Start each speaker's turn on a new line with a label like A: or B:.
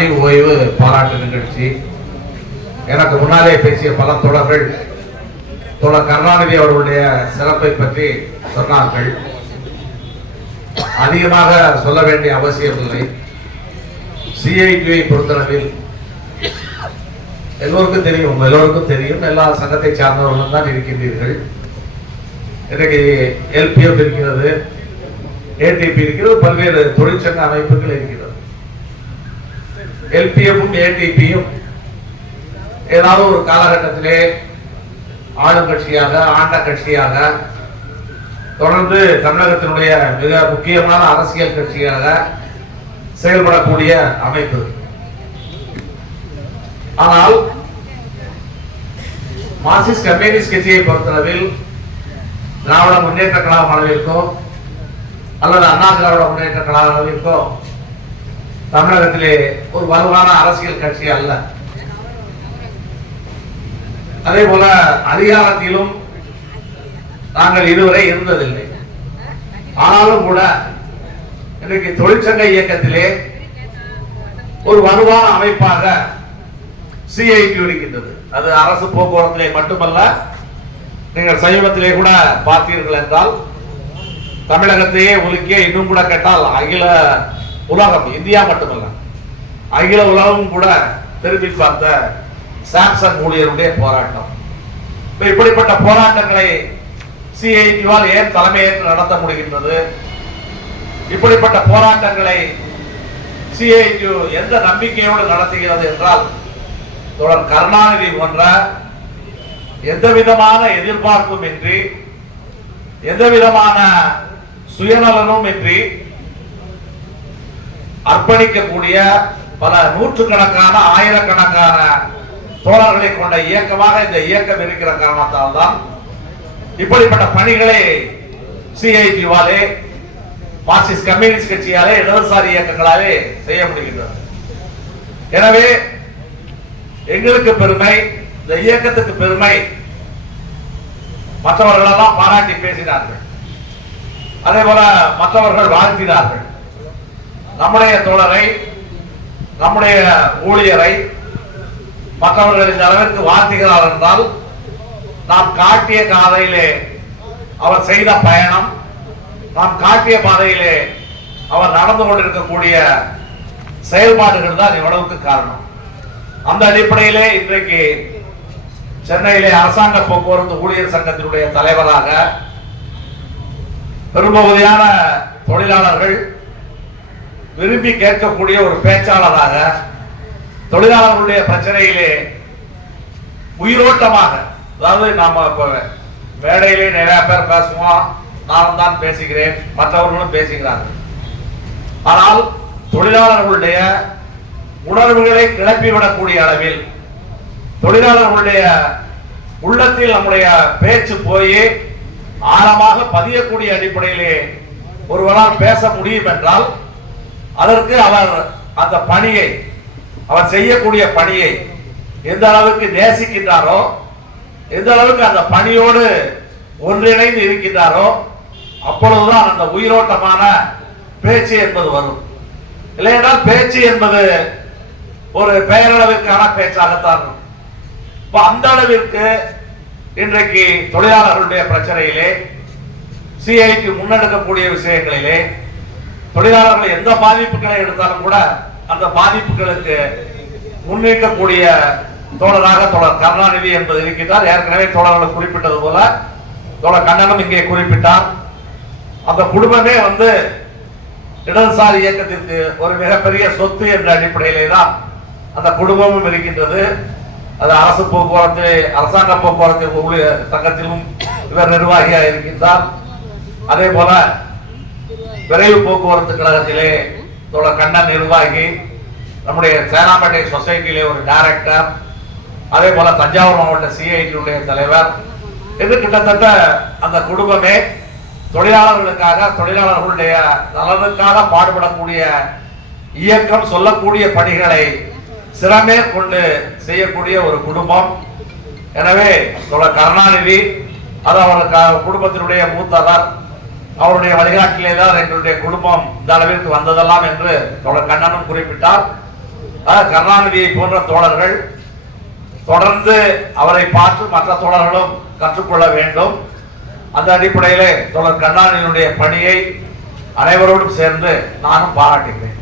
A: பணி ஓய்வு பாராட்டு நிகழ்ச்சி. எனக்கு முன்னாலே பேசிய பல தொடர்கள் தோழர் கருணாநிதி அவர்களுடைய சிறப்பை பற்றி சொன்னார்கள். அதிகமாக சொல்ல வேண்டிய அவசியமில்லை சிஐடியை பொறுத்தளவில் எல்லோருக்கும் தெரியும் உங்க எல்லோருக்கும் தெரியும். எல்லா சங்கத்தை சார்ந்தவர்களும் தான் இருக்கின்றீர்கள். இன்றைக்கு எல்பிஎஃப் இருக்கிறது ஏடிபி இருக்கிறது பல்வேறு தொழிற்சங்க அமைப்புகள் இருக்கிறது. எல்பிஎஃப்பும் ஏடிபியும் ஏதாவது ஒரு காலகட்டத்திலே ஆளும் கட்சியாக ஆண்ட கட்சியாக தொடர்ந்து தமிழகத்தினுடைய மிக முக்கியமான அரசியல் கட்சியாக செயல்படக்கூடிய அமைப்பு. ஆனால் மார்க்சிஸ்ட் கம்யூனிஸ்ட் கட்சியை பொறுத்தளவில் திராவிட முன்னேற்ற கழகம் அளவிற்கோ அல்லது அண்ணா திராவிட முன்னேற்ற கழக அளவிற்கோ தமிழகத்திலே ஒரு வலுவான அரசியல் கட்சி அல்ல. அதே போல அதிகாரத்திலும் நாங்கள் இதுவரை இருந்ததில்லை. ஆனாலும் கூட இன்றைக்கு தொழிற்சங்க இயக்கத்திலே ஒரு வலுவான அமைப்பாக சிஐடி இருக்கின்றது அது அரசு போக்குவரத்திலே மட்டுமல்ல நீங்கள் சமீபத்திலே கூட பார்த்தீர்கள் என்றால் தமிழகத்தையே உலுக்கிய இன்னும் கூட கேட்டால் அகில உலகம் இந்தியா மட்டுமல்ல அகில உலகம் கூட திரும்பி பார்த்த சாம்சங் ஊழியருடைய போராட்டம். இப்படிப்பட்ட போராட்டங்களை சிஐடிவால் ஏன் தலைமையேற்று நடத்த முடிகின்றது? இப்படிப்பட்ட போராட்டங்களை சிஐடியு எந்த நம்பிக்கையோடு நடத்துகிறது என்றால் தொடர் கருணாநிதி போன்ற எந்த விதமான எதிர்பார்ப்பும் இன்றி எந்த விதமான சுயநலனும் இன்றி அர்ப்பணிக்கக்கூடிய பல நூற்றுக்கணக்கான ஆயிரக்கணக்கான தோழர்களை கொண்ட இயக்கமாக இந்த இயக்கம் இருக்கிற காரணத்தால் தான் இப்படிப்பட்ட பணிகளை சிஐடிவாலே மார்க்சிஸ்ட் கம்யூனிஸ்ட் கட்சியாலே இடதுசாரி இயக்கங்களாலே செய்ய முடிகின்றது. எனவே எங்களுக்கு பெருமை இந்த இயக்கத்துக்கு பெருமை மற்றவர்களெல்லாம் பாராட்டி பேசினார்கள். அதே போல மற்றவர்கள் வாழ்த்தினார்கள். நம்முடைய தோழரை நம்முடைய ஊழியரை மற்றவர்கள் இந்த அளவிற்கு வாழ்த்துகிறார் என்றால் நாம் காட்டிய பாதையிலே அவர் செய்த பயணம் நாம் காட்டிய பாதையிலே அவர் நடந்து கொண்டிருக்கக்கூடிய செயல்பாடுகள் தான் இவ்வளவுக்கு காரணம். அந்த அடிப்படையிலே இன்றைக்கு சென்னையிலே அரசாங்க போக்குவரத்து ஊழியர் சங்கத்தினுடைய தலைவராக பெரும்பகுதியான தொழிலாளர்கள் விரும்பி கேட்கக்கூடிய ஒரு பேச்சாளராக தொழிலாளர்களுடைய பிரச்சனையிலே உயிரோட்டமாக அதாவது நாம இப்போ மேடையிலே நிறைய பேர் பேசுவோம் நானும் தான் பேசுகிறேன் மற்றவர்களும் பேசுகிறார்கள். ஆனால் தொழிலாளர்களுடைய உணர்வுகளை கிளப்பிவிடக்கூடிய அளவில் தொழிலாளர்களுடைய உள்ளத்தில் நம்முடைய பேச்சு போய் ஆழமாக பதியக்கூடிய அடிப்படையிலே ஒருவரால் பேச முடியும் என்றால் அதற்கு அவர் அந்த பணியை அவர் செய்யக்கூடிய பணியை எந்த அளவுக்கு நேசிக்கின்றாரோ எந்த அளவுக்கு அந்த பணியோடு ஒன்றிணைந்து இருக்கின்றாரோ அப்பொழுதுதான் அந்த உயிரோட்டமான பேச்சு என்பது வரும். இல்லையென்றால் பேச்சு என்பது ஒரு பெயரளவிற்கான பேச்சாகத்தான் இருக்கும் இப்ப அந்த அளவிற்கு இன்றைக்கு தொழிலாளர்களுடைய பிரச்சனையிலே சிஐக்கு முன்னெடுக்கக்கூடிய விஷயங்களிலே தொழிலாளர்கள் எந்த பாதிப்புகளை எடுத்தாலும் கூட அந்த பாதிப்புகளுக்கு முன்வைக்கக்கூடிய தோழராக தோழர் கருணாநிதி என்பது இருக்கின்றார். ஏற்கனவே தோழர்கள் குறிப்பிட்டது போல தோழர் கண்ணனும் இங்கே குறிப்பிட்டார். அந்த குடும்பமே வந்து இடதுசாரி இயக்கத்திற்கு ஒரு மிகப்பெரிய சொத்து என்ற அடிப்படையிலே தான் அந்த குடும்பமும் இருக்கின்றது. அது அரசு போக்குவரத்து அரசாங்க போக்குவரத்து சங்கத்திலும் இவர் நிர்வாகியாக இருக்கின்றார் அதே போல விரைவு போக்குவரத்து கழகத்திலே தோழர் கண்ணன் நிர்வாகி நம்முடைய சேனாப்பேட்டை சொசைட்டியிலே ஒரு டைரக்டர் அதே போல தஞ்சாவூர் மாவட்ட சிஐடியுடைய தலைவர். இது கிட்டத்தட்ட அந்த குடும்பமே தொழிலாளர்களுக்காக தொழிலாளர்களுடைய நலனுக்காக பாடுபடக்கூடிய இயக்கம் சொல்லக்கூடிய பணிகளை சிறமே கொண்டு செய்யக்கூடிய ஒரு குடும்பம். எனவே தோழர் கருணாநிதி அது அவருக்கு குடும்பத்தினுடைய மூத்தவர். அவருடைய வழிகாட்டிலே தான் எங்களுடைய குடும்பம் இந்த அளவிற்கு வந்ததெல்லாம் என்று தோழர் கண்ணனும் குறிப்பிட்டார். கருணாநிதியை போன்ற தோழர்கள் தொடர்ந்து அவரை பார்த்து மற்ற தோழர்களும் கற்றுக்கொள்ள வேண்டும். அந்த அடிப்படையிலே தோழர் கண்ணாநிதியினுடைய பணியை அனைவரோடும் சேர்ந்து நானும் பாராட்டுகிறேன்.